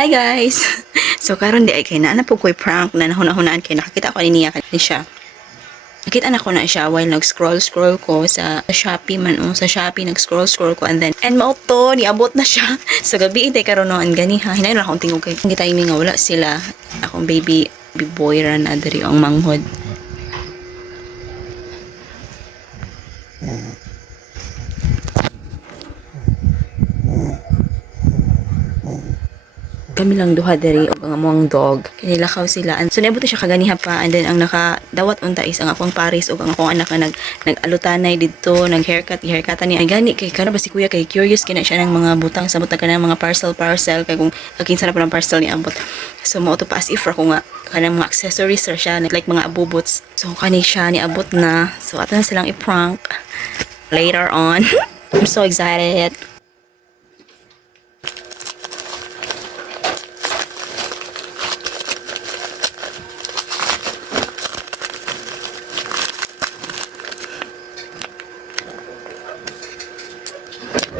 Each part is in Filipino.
Hi guys! So karon di ay kay na po ko'y prank na nahuna-hunaan kay nakakita ko niya siya. Nakita na ko na siya while nag-scroll ko sa Shopee man sa Shopee nag-scroll ko and mauto niabot na siya. So gabi itay karon no an gani ha. Hinayon akong tingog kay timing nga wala sila. Akong baby boy ran adiri ang manghod. Kami lang duha diri og ang among dog kinilakaw sila and so nabuto siya kaganiha pa and then ang nakadawat unta is ang akong pares ug ang akong anak na nag-alutanay didto nag-haircutan ni ay gani kay kana ba si kuya kay curious kina siya ng mga butang sa butang kana mga parcel kay kung kinsa na pa ng parcel ni abot so mo to pa as if ako nga kanang mga accessories ra siya like mga abubots so kani siya ni abot na so ato na silang i-prank later on. I'm so excited.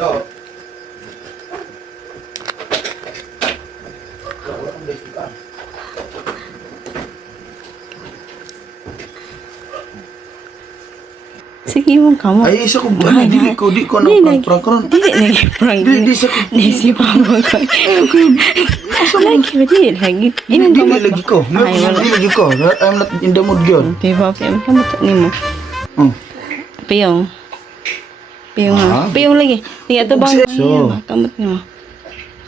Yo. Sige mong kamo. Ay, isa ko ba? Di ko prank ron. Dili prank. Di sa ko. Nisi pa mo ko. Lagi ba dili lagi. Dili lagi ko. Dili lagi ko. I'm not in the mood yun. Diba, kamu ni mo. Piyong. Piyong ha. Piyong lagi. Sige, ito bang kamot ni mo.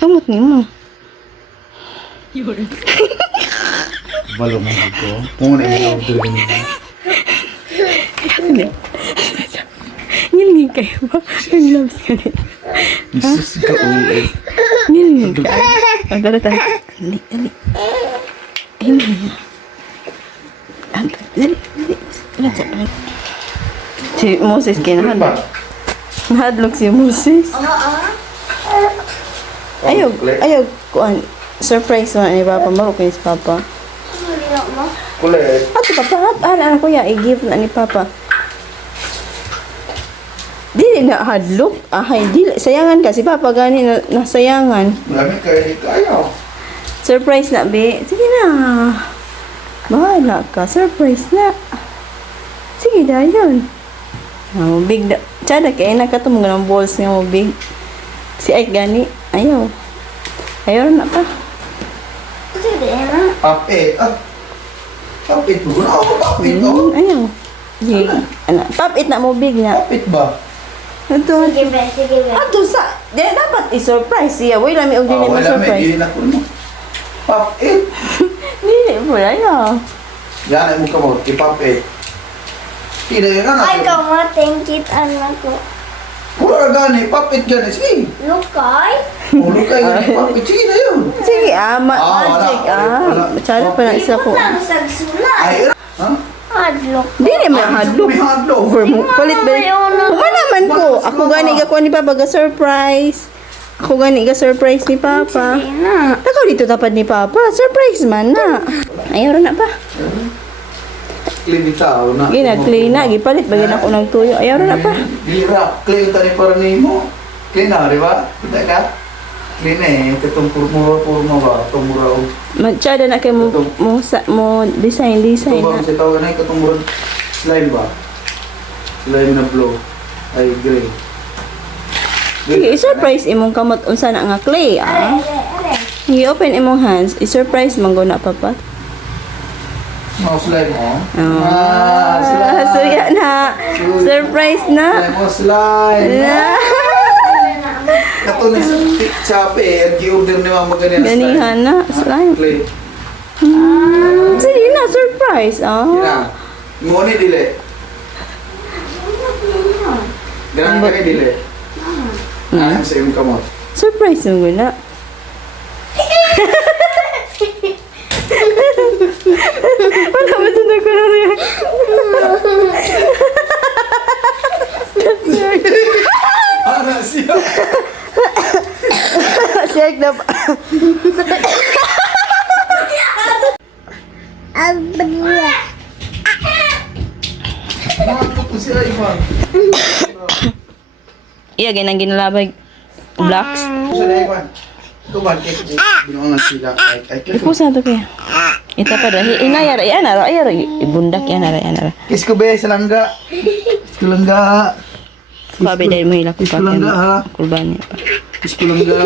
Kamot ni mo. Balo mo ko. Kung na i-order niya. Nilingin kayo ba? Yung loves ka rin. Jesus ka uwi. Nilingin ka. Ang tara. Ali. Hindi. Dali. Si Moses kinahadlok. Nahadlok si Moses. Ayaw. Kuan. Surprise mo ni Papa. Marukin si Papa. Kulit. Ato Papa. Ano kuya? I-give na ni Papa. Dili na hadlok. Dili. Sayangan ka. Si Papa gani na nasayangan. Marami kayo. Surprise na, be. Sige na. Bahala ka. Surprise na. Sige na, yun. Big na. Tsada kaya nakatumong ng balls niya mo, big. Si Ike gani. Ayaw. Ayaw na pa. Papit. Papit mo. Papit mo. Ayaw. Sige. Papit na mo, big na. Papit ba? Ito. Sige, be. Ato sa. Dapat i-surprise siya. Wala may og dili mo surprise. Dili na ko mo. Papit. Dili po na yun. Yan ay mo ka mo. Ipapit. Hindi na na. Ay, kamating kita na ko. Pura gani. Papit gani. Sige. Lukay? Lukay gani. Papit. Sige na yun. Sige, magic, wala. Tsara pa na isa ko. Lang sagsulat. Ay, ha? Hadlok. Dili may hadlok. May hadlok. Over mo. Palit ba? Naman ko. Ako gani ka ko ni Papa ga-surprise. Ako gani ga-surprise ni Papa. Na. Takaw dito tapad ni Papa. Surprise man na. Ayaw na pa. Clean ni tao na. Gina-clean na. Gipalit ba ako ng tuyo. Ayaw na pa. Dira. Clean tani para ni mo. Clean na, di ba? Kita ka? Clean eh. Itong purma ba? Itong mura. Matsada na kayo mo design Itong ba? na. Kasi tawag na itong mura. Slime ba? Slime na blue. Ay, gray. Sige, i-surprise imong kamot unsa na nga clay, I-open imong hands. I-surprise man go na Papa. Mga slime, oh. Slime. So yan na. Surprise na. Slime, oh, slime. Katulis sa Shopee, at i-order ni Mama ganyan na slime. Ganihan na. Slime. Clay. Sige na, surprise. Gina. Mo ni dili. Ganang ka ni dili. Ayun sa iyong kamot. Surprise mo na. Wala ba sunod ko na rin? Ano siya? Siyag na pa. Bakit po siya, Ivan? Iya, ganang ginalabay. Blocks. Siya na, Ivan. Ito ba, binuangan sila. Ay, Pusa to kaya. Ito pa dahil inayar yan ara ayar ibundak yan ara. kiss ko be, sa langga. Kiss ko langga. Sabi dahil mo hilak Kiss ko langga, ha? kurban niya pa. Kiss ko langga.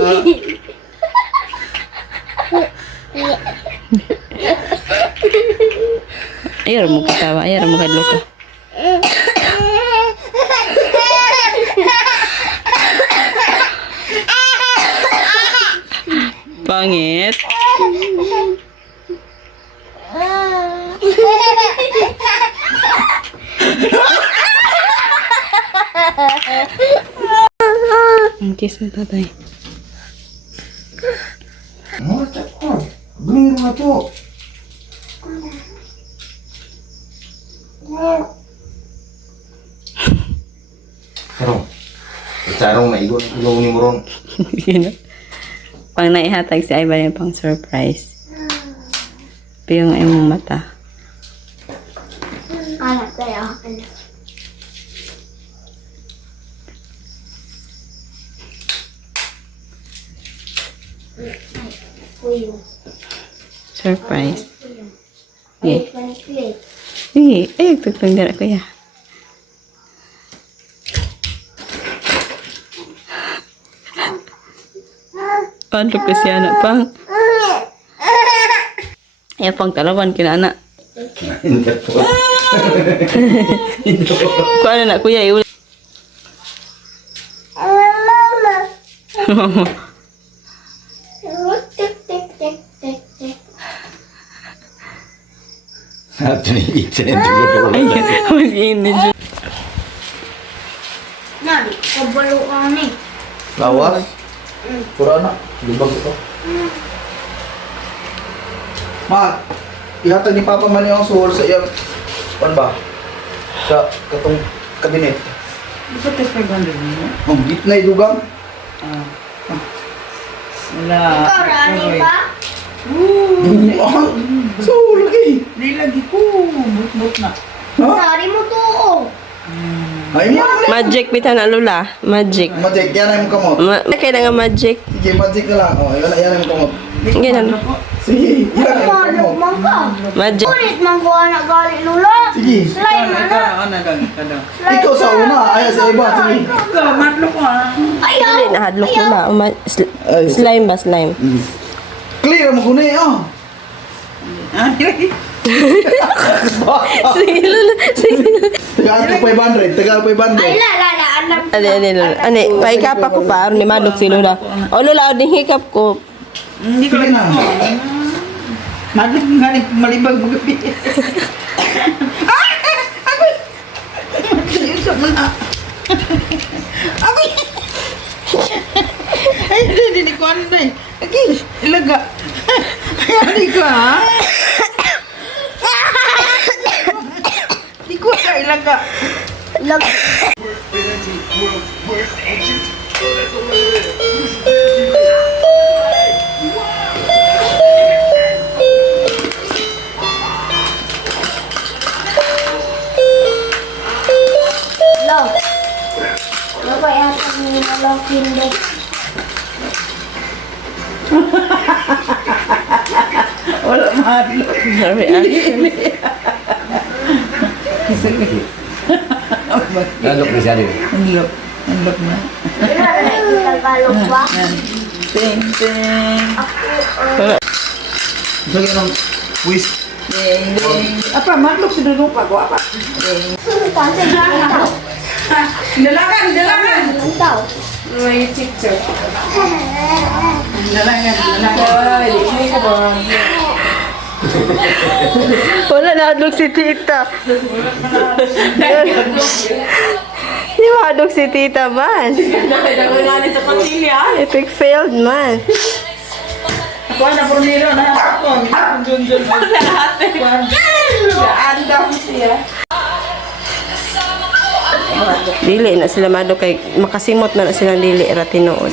Ayar mo katawa, ayar mo kadlo ka. Pangit. Ang kiss mo tatay. Oh, cakap. Beliru lah tu. Sarong. Sarong na igon ni moron. Yun. Pang naihatag si Ivan yung pang surprise. Pero yung imong mata. Anak kaya ako. Kuya. Surprise. Wait, wait. Sige, ay, tutong dara kuya. Paano kasi anak pang? Ay, pang talawan kina anak. Hindi po. Kung ano na kuya, iulit. Mama. Mama. Tik, tik, tik, tik, tik. Ito ni Ethan yang juga Ay, mag-init siya. Nabi, kabalo ka ni. Lawas. Pura anak. Lubag ito. Ma, ihatag ni Papa man yung suhol sa iyang pan ba? Sa katong kabinet. Ito tayo 500 mo? Ang git na idugang. Wala. Ikaw, Rani ba? Ah, so lagi. Di lagi ko. But na. Ha? Dari mo to. Ay mo. Magic bita na lula. Magic. Magic, yan ay mo kamot. Kaya na nga magic. Sige, magic na lang. Oh, yan ay mo kamot. Ganun. Sige, yan ay mo Paano kamot. man ka? Magic. Ulit man ko anak gali lula. Sige. Slime na na. Ano lang kada. Ikaw sa una, ay sa iba. Sige. Ka, matlo ko ah. Ayaw. Dili na hadlok lula. Ay. Slime ba slime? Clear mo guni, oh. Ah, lagi. Sige lula. Sige lula. Tagaan ko 500, tagaan 500. Ay, la, alam. Ani, lula. Ani, paikap ako pa. Ni madok si lula. O lula, o ding hikap ko. Hindi ko Sige lang na. ako. Matlo ko nga malibag mo gabi. Ay! Agoy! Seryoso mo na. Agoy! Ay, hindi ko ano na eh. Lagi, ilaga. Ay, ano ko ha? Hindi ko na ilaga. Lag. Lag. Ano yata ni Malang Kinder? Wala mahalo. Sabi ah. Lalok na siya rin. Unlock. Unlock na. Tagalog ba? Ting, ting. Sige nang quiz. Ding, ding. Apa, matlok si Dudong pa ko, apa? Ding. Pansin lang ito. Dalagan, dalagan. Ito. May picture. Dalagan, dalagan. Ay, di ko ba? Wala na hadlok si tita. Di ba hadlok si tita man? Epic failed man. Kuha na po nilo na ako. Dun. Daan daw siya. Dili na sila madok kay makasimot na silang dili ra tinuod.